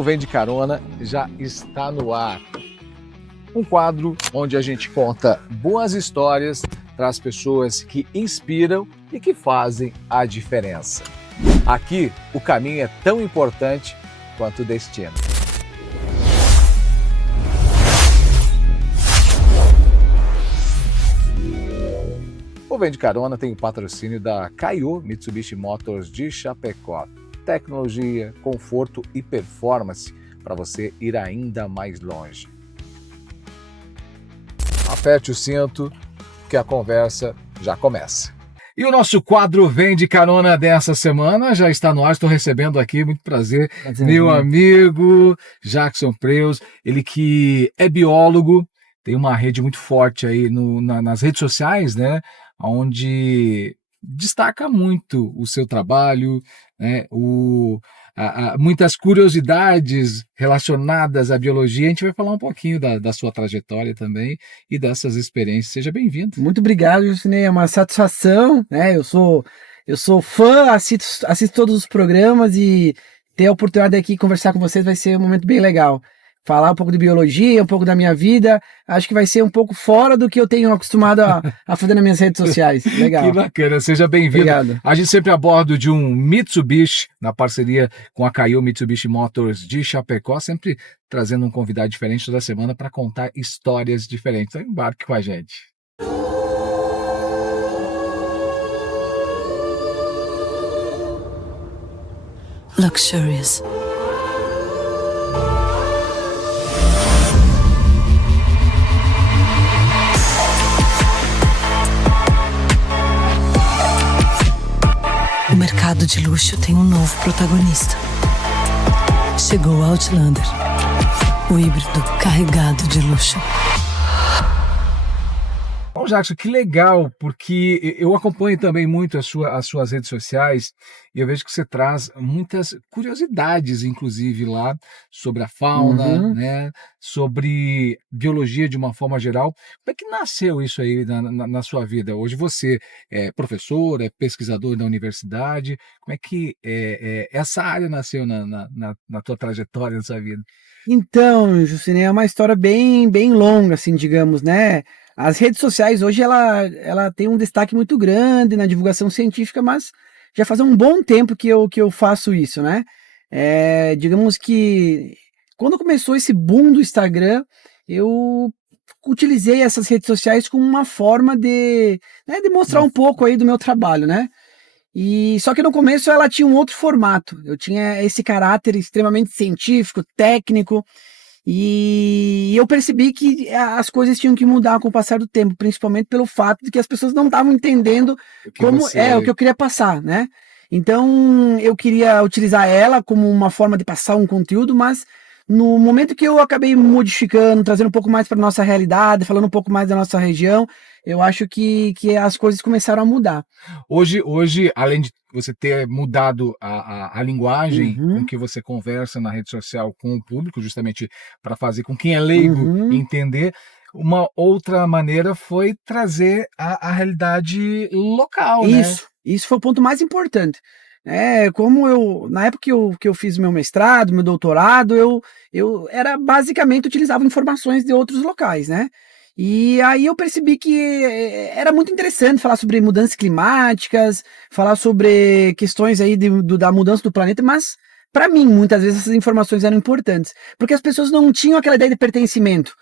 O Vem de Carona já está no ar. Um quadro onde a gente conta boas histórias para as pessoas que inspiram e que fazem a diferença. Aqui, o caminho é tão importante quanto o destino. O Vem de Carona tem o patrocínio da Kaiô Mitsubishi Motors de Chapecó. Tecnologia, conforto e performance para você ir ainda mais longe. Aperte o cinto que a conversa já começa. E o nosso quadro Vem de Carona dessa semana já está no ar. Estou recebendo aqui, muito prazer, meu amigo Jackson Preus, ele que é biólogo, tem uma rede muito forte aí nas redes sociais, né? Onde destaca muito o seu trabalho, né? Muitas curiosidades relacionadas à biologia. A gente vai falar um pouquinho da sua trajetória também e dessas experiências. Seja bem-vindo. Muito obrigado, Jusinei. É uma satisfação, né? Eu sou fã, assisto todos os programas e ter a oportunidade aqui de conversar com vocês vai ser um momento bem legal. Falar um pouco de biologia, um pouco da minha vida, acho que vai ser um pouco fora do que eu tenho acostumado a fazer nas minhas redes sociais. Legal. Que bacana, seja bem-vindo. Obrigado. A gente sempre a bordo de um Mitsubishi, na parceria com a Kaiô Mitsubishi Motors de Chapecó, sempre trazendo um convidado diferente toda semana para contar histórias diferentes. Então embarque com a gente. Luxurious. O mercado de luxo tem um novo protagonista. Chegou o Outlander, o híbrido carregado de luxo. Bom, Jackson, que legal, porque eu acompanho também muito as suas redes sociais e eu vejo que você traz muitas curiosidades, inclusive lá, sobre a fauna, né, sobre biologia de uma forma geral. Como é que nasceu isso aí na sua vida? Hoje você é professor, é pesquisador da universidade. Como é que essa área nasceu na tua trajetória, na sua vida? Então, Jusinei, é uma história bem longa, assim, digamos, né? As redes sociais hoje ela tem um destaque muito grande na divulgação científica, mas já faz um bom tempo que eu faço isso, né? Digamos que quando começou esse boom do Instagram, eu utilizei essas redes sociais como uma forma de mostrar um pouco aí do meu trabalho, né? E só que no começo ela tinha um outro formato. Eu tinha esse caráter extremamente científico, técnico. E eu percebi que as coisas tinham que mudar com o passar do tempo, principalmente pelo fato de que as pessoas não estavam entendendo o que eu queria passar, né? Então eu queria utilizar ela como uma forma de passar um conteúdo, mas no momento que eu acabei modificando, trazendo um pouco mais para nossa realidade, falando um pouco mais da nossa região, eu acho que as coisas começaram a mudar. Hoje, além de você ter mudado a linguagem com que você conversa na rede social com o público, justamente para fazer com quem é leigo entender, uma outra maneira foi trazer a realidade local, né? Isso foi o ponto mais importante. Na época que eu fiz meu mestrado, meu doutorado, eu era basicamente utilizava informações de outros locais, né? E aí eu percebi que era muito interessante falar sobre mudanças climáticas, falar sobre questões aí da mudança do planeta, mas para mim, muitas vezes essas informações eram importantes, porque as pessoas não tinham aquela ideia de pertencimento.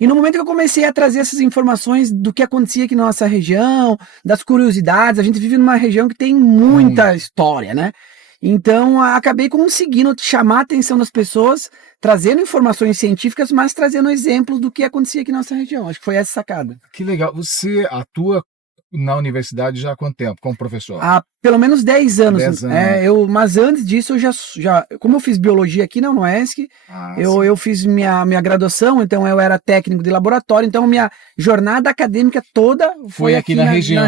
E no momento que eu comecei a trazer essas informações do que acontecia aqui na nossa região, das curiosidades, a gente vive numa região que tem muita história, né? Então, acabei conseguindo chamar a atenção das pessoas, trazendo informações científicas, mas trazendo exemplos do que acontecia aqui na nossa região. Acho que foi essa sacada. Que legal. Você atua na universidade já há quanto tempo, como professor? Há pelo menos 10 anos. 10 anos. Mas antes disso, como eu fiz biologia aqui na UESC, eu fiz minha graduação, então eu era técnico de laboratório, então minha jornada acadêmica toda foi aqui na região.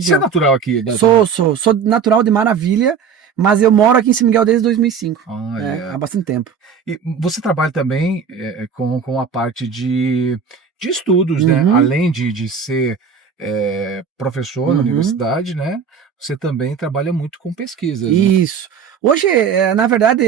Você é natural aqui? Sou natural de Maravilha, mas eu moro aqui em São Miguel desde 2005, há bastante tempo. E você trabalha também com a parte de estudos, né? Além de ser professor na universidade, né? Você também trabalha muito com pesquisas. Isso. Né? Hoje, na verdade,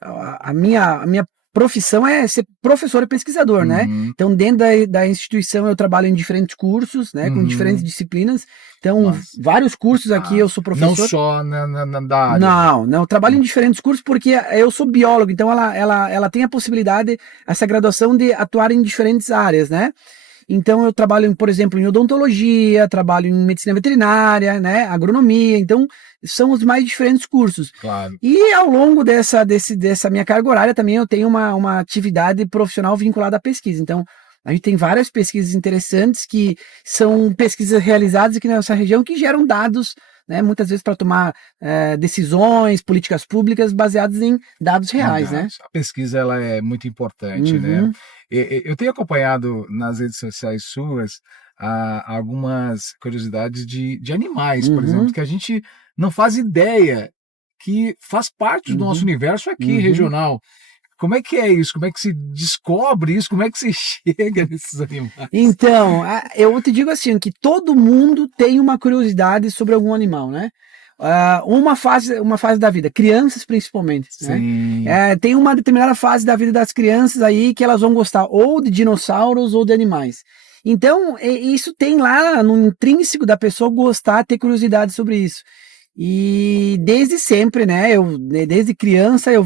a minha profissão é ser professor e pesquisador, né? Então, dentro da instituição, eu trabalho em diferentes cursos, né? Com diferentes disciplinas. Então, vários cursos aqui eu sou professor. Não só da área. Não, eu trabalho em diferentes cursos porque eu sou biólogo, então ela tem a possibilidade, essa graduação, de atuar em diferentes áreas, né? Então, eu trabalho, por exemplo, em odontologia, trabalho em medicina veterinária, né? Agronomia, então são os mais diferentes cursos. Claro. E ao longo dessa minha carga horária também eu tenho uma atividade profissional vinculada à pesquisa. Então, a gente tem várias pesquisas interessantes que são pesquisas realizadas aqui na nossa região que geram dados, né, muitas vezes para tomar decisões, políticas públicas baseadas em dados reais, né? A pesquisa ela é muito importante, né? Eu tenho acompanhado nas redes sociais suas algumas curiosidades de animais, por exemplo, que a gente não faz ideia que faz parte do nosso universo aqui, regional. Como é que é isso? Como é que se descobre isso? Como é que se chega nesses animais? Então, eu te digo assim, que todo mundo tem uma curiosidade sobre algum animal, né? Uma fase da vida, crianças principalmente, Sim. né? Tem uma determinada fase da vida das crianças aí que elas vão gostar ou de dinossauros ou de animais. Então, isso tem lá no intrínseco da pessoa gostar, ter curiosidade sobre isso. E desde sempre, né, desde criança eu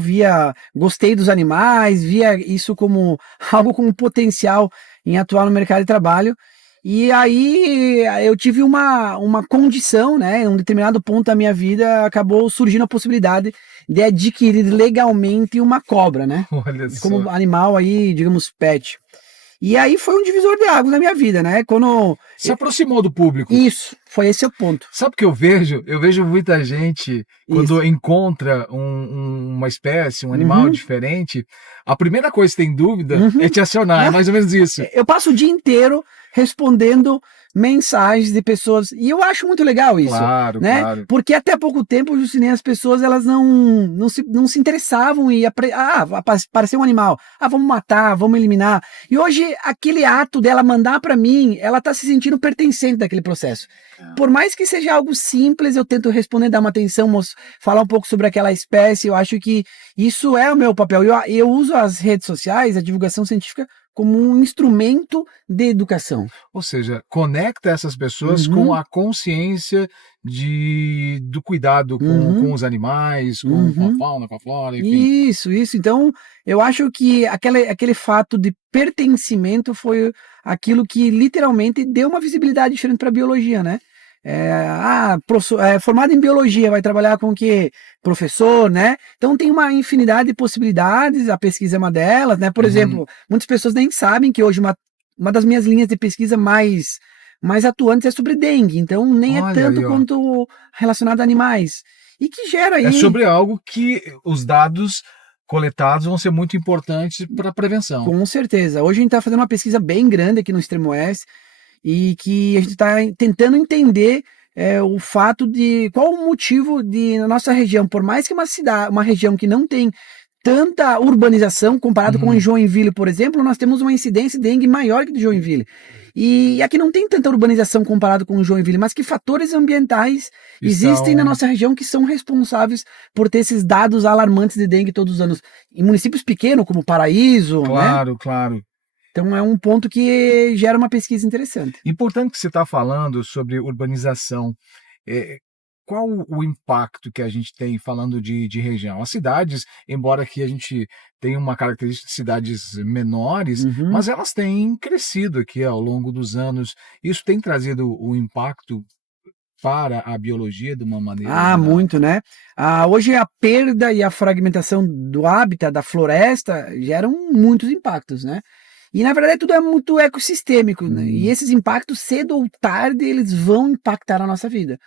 gostei dos animais, via isso como algo com potencial em atuar no mercado de trabalho. E aí eu tive uma condição, né, em um determinado ponto da minha vida acabou surgindo a possibilidade de adquirir legalmente uma cobra, né, Olha só. como animal aí, digamos, pet. E aí foi um divisor de águas na minha vida, né? Quando se aproximou do público. Isso, foi esse o ponto. Sabe o que eu vejo? Eu vejo muita gente, quando encontra uma espécie, um animal diferente, a primeira coisa que tem dúvida é te acionar, é mais ou menos isso. Eu passo o dia inteiro respondendo mensagens de pessoas, e eu acho muito legal isso, claro, né? Claro. Porque até pouco tempo, Jucinei, as pessoas elas não se interessavam em apareceu um animal, vamos matar, vamos eliminar. E hoje aquele ato dela mandar para mim, ela tá se sentindo pertencente daquele processo. Por mais que seja algo simples, eu tento responder, dar uma atenção, falar um pouco sobre aquela espécie. Eu acho que isso é o meu papel. Eu uso as redes sociais, a divulgação científica, como um instrumento de educação. Ou seja, conecta essas pessoas com a consciência do cuidado com os animais, com a fauna, com a flora, enfim. Isso. Então, eu acho que aquele fato de pertencimento foi aquilo que literalmente deu uma visibilidade diferente para a biologia, né? Formado em biologia, vai trabalhar com o quê? Professor, né? Então tem uma infinidade de possibilidades, a pesquisa é uma delas, né? Por exemplo, muitas pessoas nem sabem que hoje uma das minhas linhas de pesquisa mais atuantes é sobre dengue, então nem Olha é tanto aí, quanto relacionado a animais. E que gera aí... É sobre algo que os dados coletados vão ser muito importantes para a prevenção. Com certeza. Hoje a gente está fazendo uma pesquisa bem grande aqui no Extremo Oeste, e que a gente está tentando entender o fato de qual o motivo de na nossa região, por mais que uma região que não tem tanta urbanização comparado com Joinville, por exemplo, nós temos uma incidência de dengue maior que de Joinville. E aqui não tem tanta urbanização comparado com Joinville, mas que fatores ambientais existem na nossa região que são responsáveis por ter esses dados alarmantes de dengue todos os anos. Em municípios pequenos, como Paraíso, Claro, né? claro. Então é um ponto que gera uma pesquisa interessante. Importante que você está falando sobre urbanização. Qual o impacto que a gente tem falando de região? As cidades, embora que a gente tenha uma característica de cidades menores, mas elas têm crescido aqui ao longo dos anos. Isso tem trazido um impacto para a biologia de uma maneira geral? Muito, né? Hoje a perda e a fragmentação do hábitat da floresta geram muitos impactos, né? E, na verdade, tudo é muito ecossistêmico, né? E esses impactos, cedo ou tarde, eles vão impactar a nossa vida,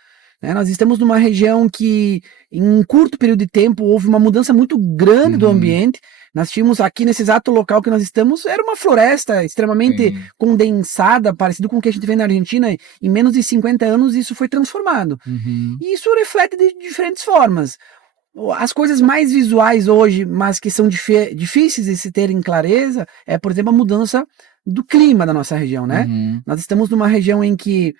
né? Nós estamos numa região que, em um curto período de tempo, houve uma mudança muito grande do ambiente. Nós tínhamos aqui, nesse exato local que nós estamos, era uma floresta extremamente condensada, parecido com o que a gente vê na Argentina. Em menos de 50 anos, isso foi transformado. E isso reflete de diferentes formas. As coisas mais visuais hoje, mas que são difíceis de se terem clareza, por exemplo, a mudança do clima da nossa região, né? Nós estamos numa região em que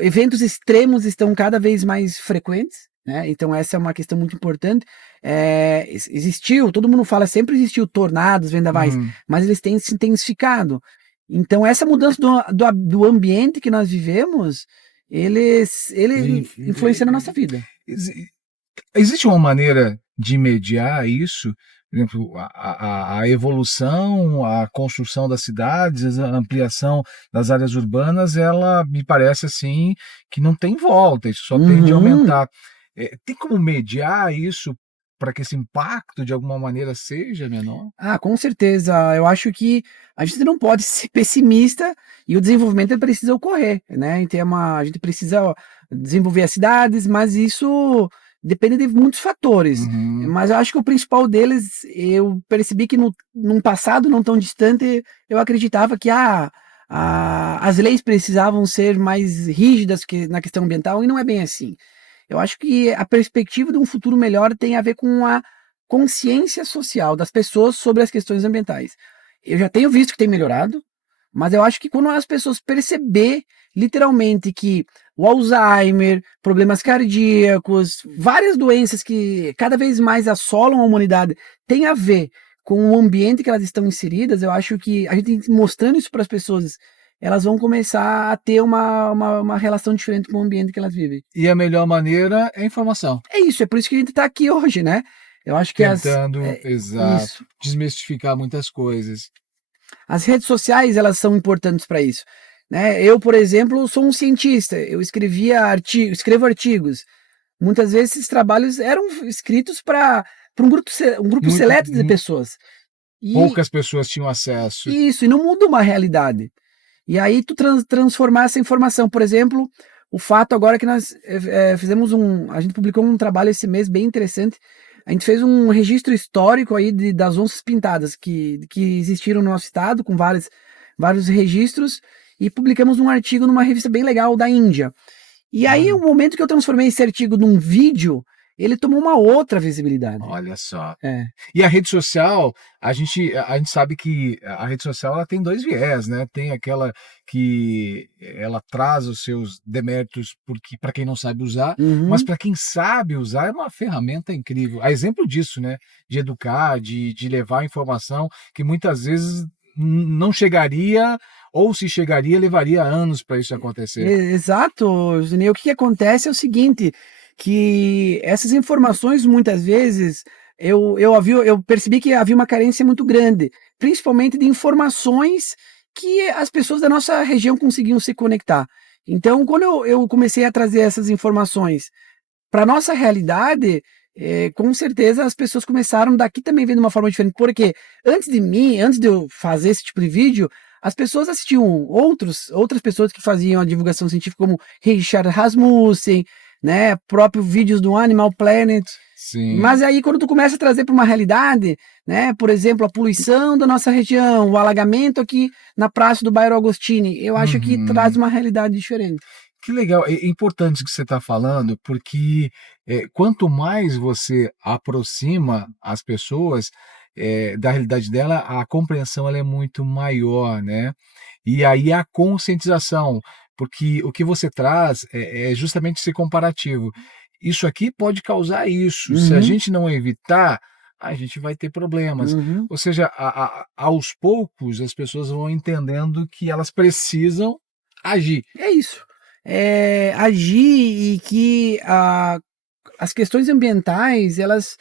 eventos extremos estão cada vez mais frequentes, né? Então essa é uma questão muito importante. Todo mundo fala, sempre existiu tornados, vendavais, mas eles têm se intensificado. Então essa mudança do ambiente que nós vivemos, ele influencia na nossa vida. Existe uma maneira de mediar isso? Por exemplo, a evolução, a construção das cidades, a ampliação das áreas urbanas, ela me parece assim que não tem volta, isso só tende a aumentar. Tem como mediar isso para que esse impacto de alguma maneira seja menor? Com certeza. Eu acho que a gente não pode ser pessimista e o desenvolvimento ele precisa ocorrer, né? Então, a gente precisa desenvolver as cidades, mas isso depende de muitos fatores. Mas eu acho que o principal deles, eu percebi que num passado não tão distante, eu acreditava que as leis precisavam ser mais rígidas na questão ambiental, e não é bem assim. Eu acho que a perspectiva de um futuro melhor tem a ver com a consciência social das pessoas sobre as questões ambientais. Eu já tenho visto que tem melhorado, mas eu acho que quando as pessoas perceber literalmente que o Alzheimer, problemas cardíacos, várias doenças que cada vez mais assolam a humanidade tem a ver com o ambiente que elas estão inseridas, eu acho que a gente mostrando isso para as pessoas, elas vão começar a ter uma relação diferente com o ambiente que elas vivem. E a melhor maneira é a informação. É isso, é por isso que a gente está aqui hoje, né? Eu acho que tentando, exato, desmistificar muitas coisas. As redes sociais, elas são importantes para isso, né? Eu, por exemplo, sou um cientista, eu escrevo artigos. Muitas vezes esses trabalhos eram escritos para um grupo seleto de pessoas. Poucas pessoas tinham acesso. Isso, e não muda uma realidade. E aí tu transformar essa informação, por exemplo, o fato agora que nós a gente publicou um trabalho esse mês bem interessante. A gente fez um registro histórico aí das onças pintadas que existiram no nosso estado, com vários registros, e publicamos um artigo numa revista bem legal da Índia. E aí, o momento que eu transformei esse artigo num vídeo, ele tomou uma outra visibilidade. Olha só. E a rede social, a gente sabe que a rede social ela tem dois viés, né? Tem aquela que ela traz os seus deméritos para quem não sabe usar, mas para quem sabe usar é uma ferramenta incrível. A exemplo disso, né? De educar, de levar informação que muitas vezes não chegaria, ou se chegaria, levaria anos para isso acontecer. Exato, Zunei. O que acontece é o seguinte, que essas informações muitas vezes eu percebi que havia uma carência muito grande, principalmente de informações que as pessoas da nossa região conseguiam se conectar. Então, quando eu comecei a trazer essas informações para nossa realidade, com certeza as pessoas começaram daqui também vendo de uma forma diferente, porque antes de eu fazer esse tipo de vídeo, as pessoas assistiam outras pessoas que faziam a divulgação científica, como Richard Rasmussen, né, próprio vídeos do Animal Planet. Sim. Mas aí quando tu começa a trazer para uma realidade, né, por exemplo, a poluição da nossa região, o alagamento aqui na praça do bairro Agostini, eu acho que traz uma realidade diferente. Que legal, é importante o que você está falando, porque quanto mais você aproxima as pessoas da realidade dela, a compreensão ela é muito maior, né? E aí a conscientização, porque o que você traz é justamente esse comparativo. Isso aqui pode causar isso, se a gente não evitar, a gente vai ter problemas. Ou seja, aos poucos as pessoas vão entendendo que elas precisam agir. É isso. Agir, e que as questões ambientais, elas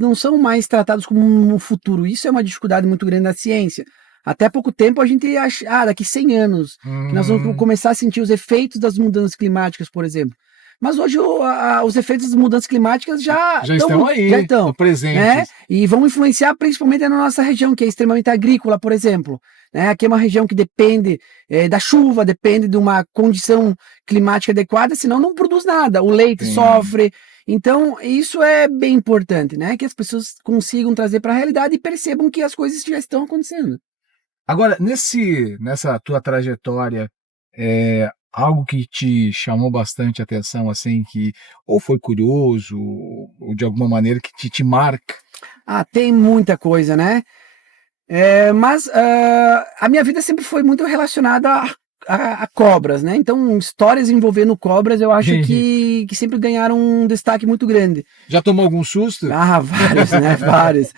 não são mais tratadas como um futuro. Isso é uma dificuldade muito grande da ciência. Até pouco tempo a gente acha, daqui 100 anos, que nós vamos começar a sentir os efeitos das mudanças climáticas, por exemplo. Mas hoje os efeitos das mudanças climáticas já estão aí, já estão presentes. Né? E vão influenciar principalmente na nossa região, que é extremamente agrícola, por exemplo. Né? Aqui é uma região que depende da chuva, depende de uma condição climática adequada, senão não produz nada. O leite sofre. Então, isso é bem importante, né? Que as pessoas consigam trazer para a realidade e percebam que as coisas já estão acontecendo. Agora, nessa tua trajetória, algo que te chamou bastante atenção, assim, que ou foi curioso, ou de alguma maneira que te marca? Tem muita coisa, né? Mas a minha vida sempre foi muito relacionada a cobras, né? Então, histórias envolvendo cobras, eu acho que sempre ganharam um destaque muito grande. Já tomou algum susto? Ah, vários, né? Vários.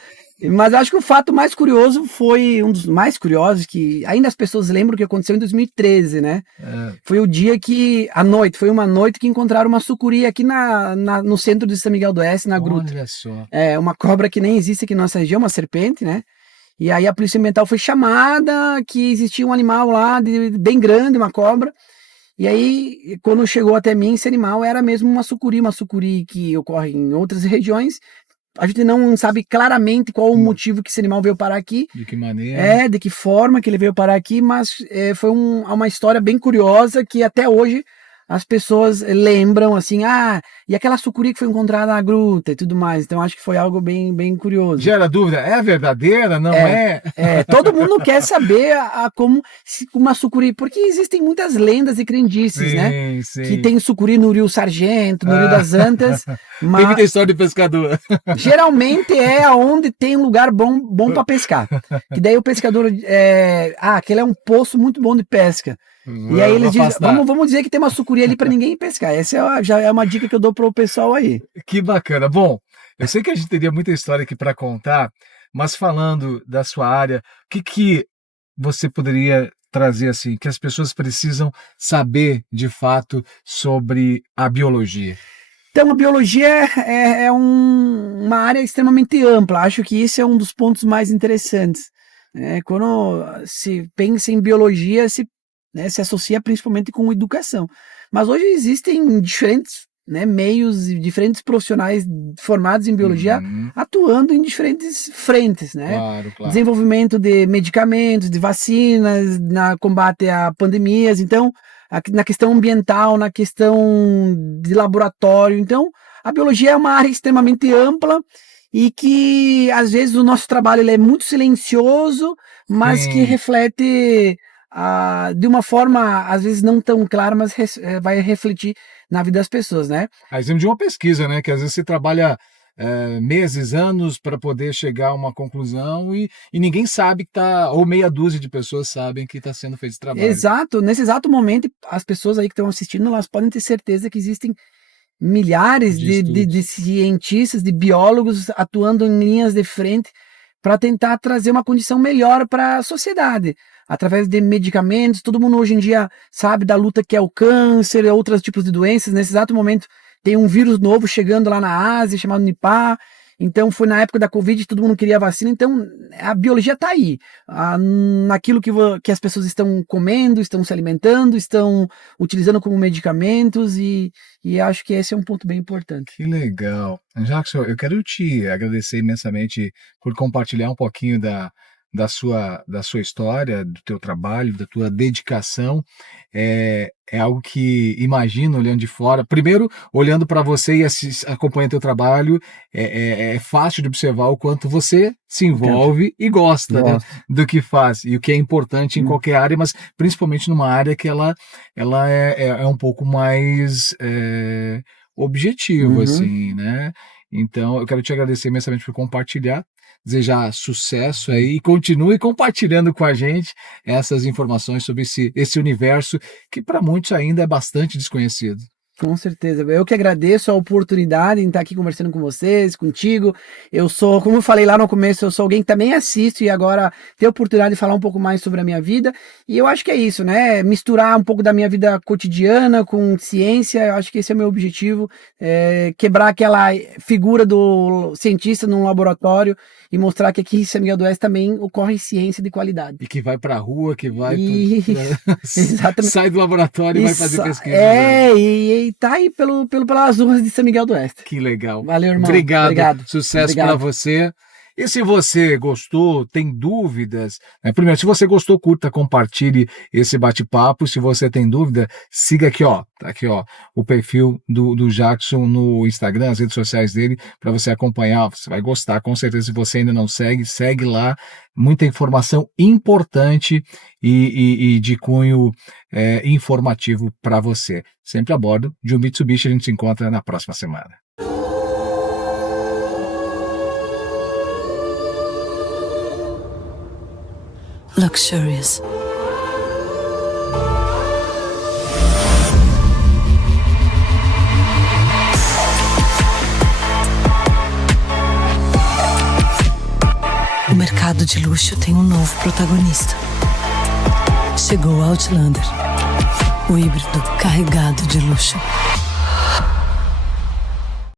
Mas acho que o fato mais curioso foi um dos mais curiosos, que ainda as pessoas lembram que aconteceu em 2013, né? Foi o dia que, foi uma noite que encontraram uma sucuri aqui no centro de São Miguel do Oeste, na gruta. Olha só. É uma cobra que nem existe aqui na nossa região, uma serpente, né? E aí a polícia ambiental foi chamada, que existia um animal lá bem grande, uma cobra. E aí, quando chegou até mim, esse animal era mesmo uma sucuri que ocorre em outras regiões. A gente não sabe claramente qual o motivo que esse animal veio parar aqui. De que maneira? De que forma que ele veio parar aqui, mas foi uma história bem curiosa que até hoje as pessoas lembram assim, e aquela sucuri que foi encontrada na gruta e tudo mais. Então acho que foi algo bem, bem curioso. Gera dúvida, é verdadeira, não é? Todo mundo quer saber como uma sucuri, porque existem muitas lendas e crendices, né? Sim. Que tem sucuri no Rio Sargento, no Rio das Antas. Mas tem muita história de pescador. geralmente é onde tem um lugar bom para pescar. Que daí o pescador, aquele é um poço muito bom de pesca. E aí eles dizem, vamos dizer que tem uma sucuri ali para ninguém pescar. Essa já é uma dica que eu dou pro pessoal aí. Que bacana. Bom, eu sei que a gente teria muita história aqui para contar, mas falando da sua área, o que você poderia trazer assim, que as pessoas precisam saber de fato sobre a biologia? Então, a biologia é uma área extremamente ampla. Acho que esse é um dos pontos mais interessantes. Quando se pensa em biologia, se associa principalmente com educação. Mas hoje existem diferentes meios e diferentes profissionais formados em biologia atuando em diferentes frentes, né? Claro. Desenvolvimento de medicamentos, de vacinas, na combate a pandemias, então, na questão ambiental, na questão de laboratório. Então, a biologia é uma área extremamente ampla e que, às vezes, o nosso trabalho ele é muito silencioso, mas que reflete de uma forma, às vezes, não tão clara, mas vai refletir na vida das pessoas, né? A exemplo de uma pesquisa, né? Que às vezes você trabalha meses, anos para poder chegar a uma conclusão e ninguém sabe que ou meia dúzia de pessoas sabem que está sendo feito esse trabalho. Exato. Nesse exato momento, as pessoas aí que estão assistindo, elas podem ter certeza que existem milhares de cientistas, de biólogos atuando em linhas de frente para tentar trazer uma condição melhor para a sociedade. Através de medicamentos, todo mundo hoje em dia sabe da luta que é o câncer e outros tipos de doenças. Nesse exato momento tem um vírus novo chegando lá na Ásia, chamado Nipah. Então foi na época da Covid, todo mundo queria vacina. Então a biologia está aí, naquilo que as pessoas estão comendo, estão se alimentando, estão utilizando como medicamentos e acho que esse é um ponto bem importante. Que legal. Jackson, eu quero te agradecer imensamente por compartilhar um pouquinho da sua história, do teu trabalho, da tua dedicação. É algo que imagino olhando de fora. Primeiro, olhando para você e acompanhando teu trabalho, é fácil de observar o quanto você se envolve e gosta, né, do que faz. E o que é importante em qualquer área, mas principalmente numa área que ela é um pouco mais objetivo, assim, né? Então, eu quero te agradecer imensamente por compartilhar, desejar sucesso aí e continue compartilhando com a gente essas informações sobre esse universo que para muitos ainda é bastante desconhecido. Com certeza. Eu que agradeço a oportunidade em estar aqui conversando com vocês, contigo. Eu sou, como eu falei lá no começo, eu sou alguém que também assisto e agora ter a oportunidade de falar um pouco mais sobre a minha vida. E eu acho que é isso, né? Misturar um pouco da minha vida cotidiana com ciência. Eu acho que esse é o meu objetivo. Quebrar aquela figura do cientista num laboratório e mostrar que aqui em São Miguel do Oeste também ocorre ciência de qualidade. E que vai para a rua, que vai Exatamente. sai do laboratório e vai fazer pesquisa. E tá aí pelas ruas de São Miguel do Oeste. Que legal. Valeu, irmão. Obrigado. Sucesso para você. E se você gostou, tem dúvidas, né? Primeiro, se você gostou, curta, compartilhe esse bate-papo. Se você tem dúvida, siga aqui, ó. Tá aqui, ó, o perfil do Jackson no Instagram, as redes sociais dele, para você acompanhar. Você vai gostar, com certeza. Se você ainda não segue lá. Muita informação importante e de cunho informativo para você. Sempre a bordo de um Mitsubishi. A gente se encontra na próxima semana. Luxurious. O mercado de luxo tem um novo protagonista. Chegou o Outlander, o híbrido carregado de luxo.